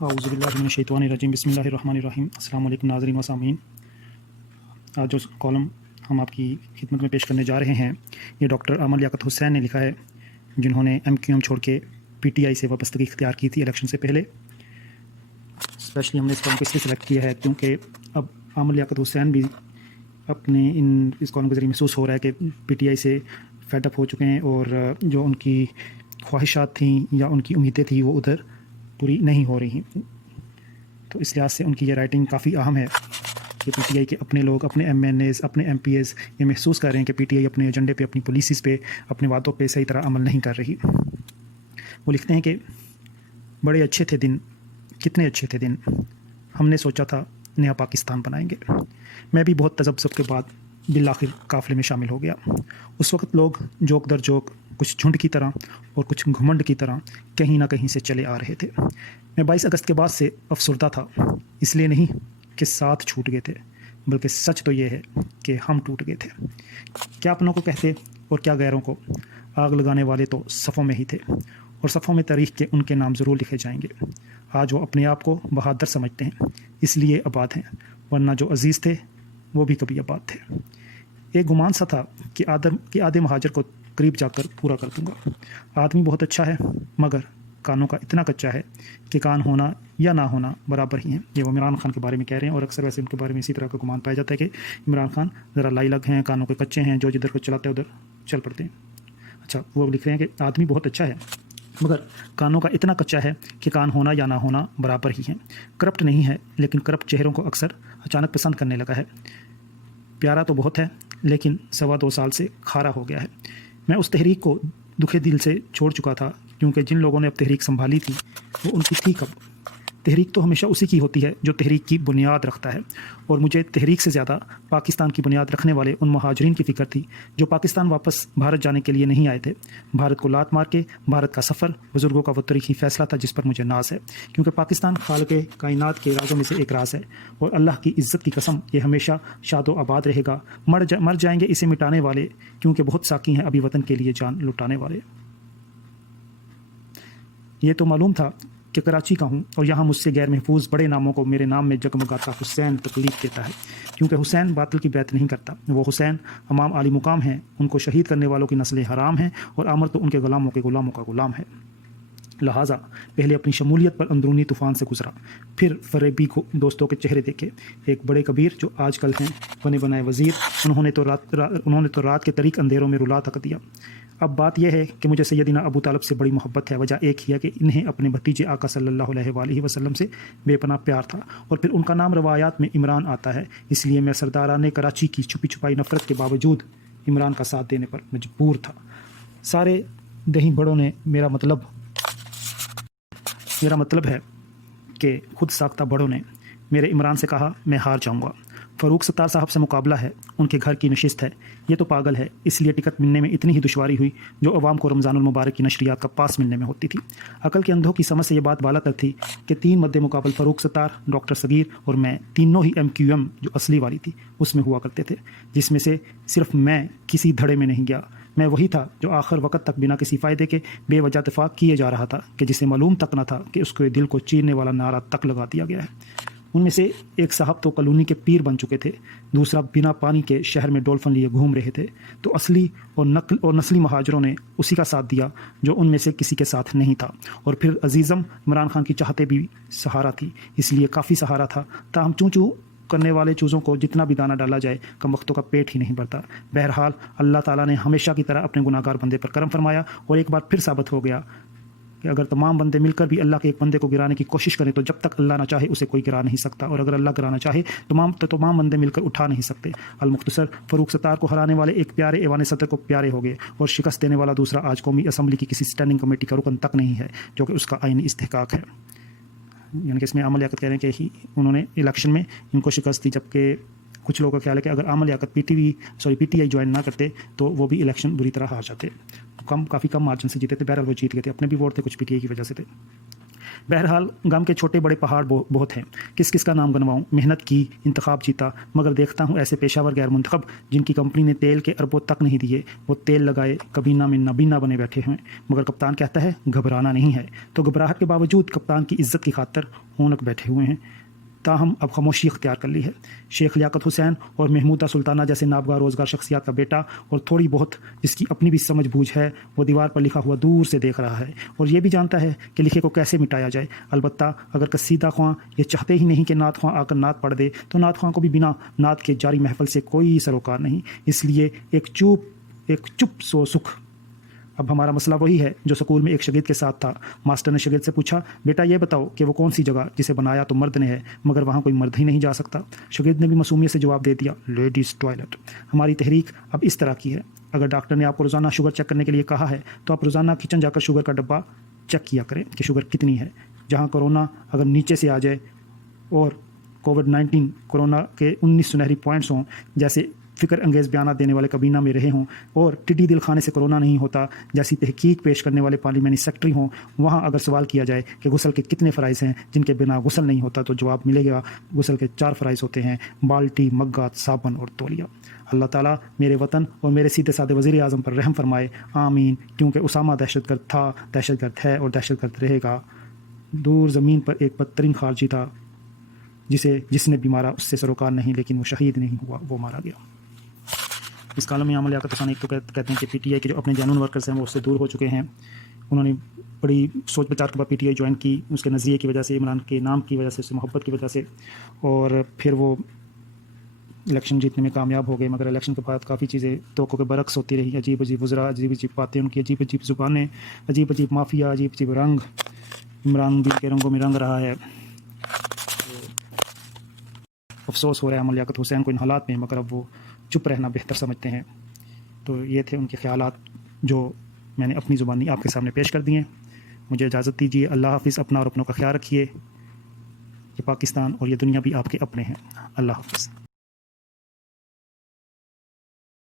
औज़ुबिल्लाहिमिनश्शैतानिर्रजीम बिस्मिल्लाहिर्रहमानिर्रहीम। अस्सलाम वालेकुम नाज़रीन व सामीन। आज जो कॉलम हम आपकी खिदमत में पेश करने जा रहे हैं, ये डॉक्टर अमल लियाकत हुसैन ने लिखा है, जिन्होंने MQM छोड़ के PTI से वाबस्तगी इख्तियार की थी इलेक्शन से पहले। स्पेशली हमने इस कॉलम को इसलिए सेलेक्ट किया है क्योंकि अब अमल लियाकत हुसैन भी अपने इस कॉलम के ज़रिए महसूस हो रहा है कि PTI से फेडअप हो चुके हैं और जो उनकी ख्वाहिशात थी या उनकी उम्मीदें थी वो उधर पूरी नहीं हो रही। तो इस लिहाज से उनकी ये राइटिंग काफ़ी अहम है कि PTI के अपने लोग, अपने MNAs, अपने MPs ये महसूस कर रहे हैं कि PTI अपने एजेंडे पे, अपनी पॉलिसीज़ पे, अपने वादों पे सही तरह अमल नहीं कर रही। वो लिखते हैं कि बड़े अच्छे थे दिन, कितने अच्छे थे दिन, हमने सोचा था नया पाकिस्तान बनाएंगे। मैं भी बहुत तजब्जुब के बाद बिलाखिर काफ़िले में शामिल हो गया। उस वक्त लोग जोक दर जोक, कुछ झुंड की तरह और कुछ घुमंड की तरह कहीं ना कहीं से चले आ रहे थे। मैं 22 अगस्त के बाद से अफसरदा था, इसलिए नहीं कि साथ छूट गए थे, बल्कि सच तो ये है कि हम टूट गए थे। क्या अपनों को कहते और क्या गैरों को, आग लगाने वाले तो सफ़ों में ही थे और सफ़ों में तारीख़ के उनके नाम ज़रूर लिखे जाएंगे। आज वो अपने आप को बहादुर समझते हैं, इसलिए आबाद हैं, वरना जो अजीज़ थे वो भी कभी आबाद थे। एक गुमान सा था कि आधे महाजर को करीब जाकर पूरा कर दूंगा। आदमी बहुत अच्छा है, मगर कानों का इतना कच्चा है कि कान होना या ना होना बराबर ही है। ये वो इमरान खान के बारे में कह रहे हैं और अक्सर वैसे उनके बारे में इसी तरह का गुमान पाया जाता है कि इमरान खान ज़रा लाइलग हैं, कानों के कच्चे हैं, जो जिधर को चलाते हैं उधर चल पड़ते हैं। अच्छा, वो लिख रहे हैं कि आदमी बहुत अच्छा है, मगर कानों का इतना कच्चा है कि कान होना या ना होना बराबर ही है। करप्ट नहीं है, लेकिन करप्ट चेहरों को अक्सर अचानक पसंद करने लगा है। प्यारा तो बहुत है, लेकिन 2.25 साल से खारा हो गया है। मैं उस तहरीक को दुखे दिल से छोड़ चुका था, क्योंकि जिन लोगों ने अब तहरीक संभाली थी वो उनकी थी कब। तहरीक तो हमेशा उसी की होती है जो तहरीक की बुनियाद रखता है, और मुझे तहरीक से ज़्यादा पाकिस्तान की बुनियाद रखने वाले उन महाजरीन की फ़िक्र थी जो पाकिस्तान वापस भारत जाने के लिए नहीं आए थे। भारत को लात मार के भारत का सफ़र बुज़ुर्गों का वो तारीख़ी फ़ैसला था जिस पर मुझे नाज है, क्योंकि पाकिस्तान खालिक़े कायनात के राज़ों में से एक राज है और अल्लाह की इज़्ज़त की कसम ये हमेशा शादो आबाद रहेगा। मर जाएंगे इसे मिटाने वाले, क्योंकि बहुत साकी हैं अभी वतन के लिए जान लुटाने वाले। ये तो मालूम था कि कराची का हूँ और यहाँ मुझसे गैर महफूज बड़े नामों को मेरे नाम में जगमगाता हुसैन तकलीफ देता है, क्योंकि हुसैन बातिल की बैत नहीं करता। वो हुसैन हमाम आली मुकाम हैं, उनको शहीद करने वालों की नस्लें हराम हैं और आमर तो उनके गुलामों के गुलामों का गुलाम है। लिहाजा पहले अपनी शमूलियत पर अंदरूनी तूफ़ान से गुजरा, फिर फरेबी को दोस्तों के चेहरे देखे। एक बड़े कबीर जो आजकल हैं बने बनाए वज़ीर, उन्होंने तो रात के तरीक अंधेरों में रुला तक दिया। अब बात यह है कि मुझे सैयदना अबू तालिब से बड़ी मोहब्बत है। वजह एक ही है कि इन्हें अपने भतीजे आका सल्लल्लाहु अलैहि वसल्लम से बेपनाह प्यार था, और फिर उनका नाम रवायात में इमरान आता है। इसलिए मैं सरदाराने कराची की छुपी छुपाई नफ़रत के बावजूद इमरान का साथ देने पर मजबूर था। सारे दही बड़ों ने मेरा मतलब है कि खुद साख्ता बड़ों ने मेरे इमरान से कहा मैं हार जाऊंगा। फ़ारूक सत्तार साहब से मुकाबला है, उनके घर की नशिस्त है। ये तो पागल है, इसलिए टिकट मिलने में इतनी ही दुश्वारी हुई जो अवाम को रमज़ानुल मुबारक की नशरियात का पास मिलने में होती थी। अकल के अंधों की समझ से ये बात बाला तक थी कि 3 मद्दे मुकाबल फ़ारूक सत्तार, डॉक्टर सगीर और मैं, तीनों ही MQM जो असली वाली थी उसमें हुआ करते थे, जिसमें से सिर्फ मैं किसी धड़े में नहीं गया। मैं वही था जो आखिर वक्त तक बिना किसी फ़ायदे के बेवजह इत्तेफाक किए जा रहा था, कि जिसे मालूम तक न था कि उसके दिल को चीरने वाला नारा तक लगा दिया गया है। उनमें से एक साहब तो कॉलोनी के पीर बन चुके थे, दूसरा बिना पानी के शहर में डॉल्फिन लिए घूम रहे थे। तो असली और नस्ली महाजरों ने उसी का साथ दिया जो उनमें से किसी के साथ नहीं था। और फिर अजीज़म इमरान खान की चाहते भी सहारा थी, इसलिए काफ़ी सहारा था। ताहम चूँ चूँ करने वाले चूज़ों को जितना भी दाना डाला जाए कम वक्तों का पेट ही नहीं भरता। बहरहाल अल्लाह ताला ने हमेशा की तरह अपने गुनाहगार बंदे पर करम फरमाया, और एक बार फिर साबित हो गया कि अगर तमाम बंदे मिलकर भी अल्लाह के एक बंदे को गिराने की कोशिश करें तो जब तक अल्लाह ना चाहे उसे कोई गिरा नहीं सकता, और अगर अल्लाह गिराना चाहे तो तमाम बंदे मिलकर उठा नहीं सकते। अल-मुख्तसर फ़ारूक सत्तार को हराने वाले एक प्यारे ऐवान सदर को प्यारे हो गए, और शिकस्त देने वाला दूसरा आज कौमी असम्बली की किसी स्टैंडिंग कमेटी का रुकन तक नहीं है, जो कि उसका आईनी इस्तेहकाक है। यानी कि इसमें अमल लियाकत कह रहे हैं कि उन्होंने इलेक्शन में इनको शिकस्त दी, जबकि कुछ लोगों का ख्याल है कि अगर अमल लियाकत PTI ज्वाइन ना करते तो वो भी इलेक्शन बुरी तरह हार जाते। काफ़ी कम मार्जिन से जीते थे, बहरहाल वो जीत गए थे, अपने भी वोट थे, कुछ PTI की वजह से थे। बहरहाल गम के छोटे बड़े पहाड़ बहुत हैं, किस किस का नाम गनवाऊँ। मेहनत की, इंतखाब जीता, मगर देखता हूँ ऐसे पेशावर गैर मुंतखब जिनकी कंपनी ने तेल के अरबों तक नहीं दिए, वो तेल लगाए कबीना में नबीना बने बैठे हैं। मगर कप्तान कहता है घबराना नहीं है, तो घबराहट के बावजूद कप्तान की इज्जत की खातर होनक बैठे हुए हैं। ताहम अब खामोशी इख्तियार कर ली है। शेख लियाकत हुसैन और महमूदा सुल्ताना जैसे नाबगा रोज़गार शख्सियात का बेटा और थोड़ी बहुत जिसकी अपनी भी समझ बूझ है, वो दीवार पर लिखा हुआ दूर से देख रहा है और ये भी जानता है कि लिखे को कैसे मिटाया जाए। अलबत्ता अगर कसीदा ख्वां ये चाहते ही नहीं कि नात ख्वां आकर नात पढ़ दे, तो नात ख्वां को भी बिना नात के जारी महफल से कोई सरोकार नहीं। इसलिए एक चुप सो सुख। अब हमारा मसला वही है जो स्कूल में एक शागिर्द के साथ था। मास्टर ने शागिर्द से पूछा, बेटा ये बताओ कि वो कौन सी जगह जिसे बनाया तो मर्द ने है, मगर वहाँ कोई मर्द ही नहीं जा सकता। शागिर्द ने भी मासूमियत से जवाब दे दिया, लेडीज़ टॉयलेट। हमारी तहरीक अब इस तरह की है, अगर डॉक्टर ने आपको रोज़ाना शुगर चेक करने के लिए कहा है तो आप रोज़ाना किचन जाकर शुगर का डब्बा चेक किया करें कि शुगर कितनी है। जहाँ कोरोना अगर नीचे से आ जाए और कोविड-19 कोरोना के 19 सुनहरी पॉइंट्स हों, जैसे फ़िक्र अंगेज़ बयान देने वाले कबीना में रहे हों, और टिड्डी दिल खाने से कोरोना नहीं होता जैसी तहकीक पेश करने वाले पार्लियामेंटी सेक्रेटरी हों, वहाँ अगर सवाल किया जाए कि गुस्ल के कितने फ़राइज़ हैं जिनके बिना गुस्ल नहीं होता, तो जवाब मिलेगा गुस्ल के 4 फ़राइज़ होते हैं, बाल्टी, मग्गा, साबन और तौलिया। अल्लाह ताला मेरे वतन और मेरे सीधे साधे वज़ीर आज़म पर रहम फरमाए, आमीन। क्योंकि उसामा दहशतगर्द था, दहशतगर्द है और दहशतगर्द रहेगा। दूर ज़मीन पर एक बदतरीन खारजी था जिसने भी मारा उससे सरोकार नहीं, लेकिन वो शहीद नहीं हुआ, वो मारा गया। इस कालम में आमल लियाकत हुसैन एक तो कहते हैं कि पीटीआई के जो अपने जानून वर्कर्स हैं वो उससे दूर हो चुके हैं। उन्होंने बड़ी सोच विचार के बाद पीटीआई ज्वाइन की, उसके नज़रिए की वजह से, इमरान के नाम की वजह से, उससे मोहब्बत की वजह से, और फिर वो इलेक्शन जीतने में कामयाब हो गए। मगर इलेक्शन के बाद काफ़ी चीज़ें तोक़ों के बरक्स होती रही, अजीब अजीब वज़रा, अजीब अजीब बातें, उनकी अजीब अजीब ज़ुबानें, अजीब अजीब माफिया, अजीब अजीब रंग। इमरान भी के रंगों में रंग रहा है। अफसोस हो रहा है आमल लियाकत हुसैन को इन हालात में, मगर अब वो चुप रहना बेहतर समझते हैं। तो ये थे उनके ख़यालात जो मैंने अपनी ज़ुबानी आपके सामने पेश कर दिए। मुझे इजाज़त दीजिए। अल्लाह हाफ़िज़। अपना और अपनों का ख्याल रखिए। ये पाकिस्तान और ये दुनिया भी आपके अपने हैं। अल्लाह हाफ़िज़।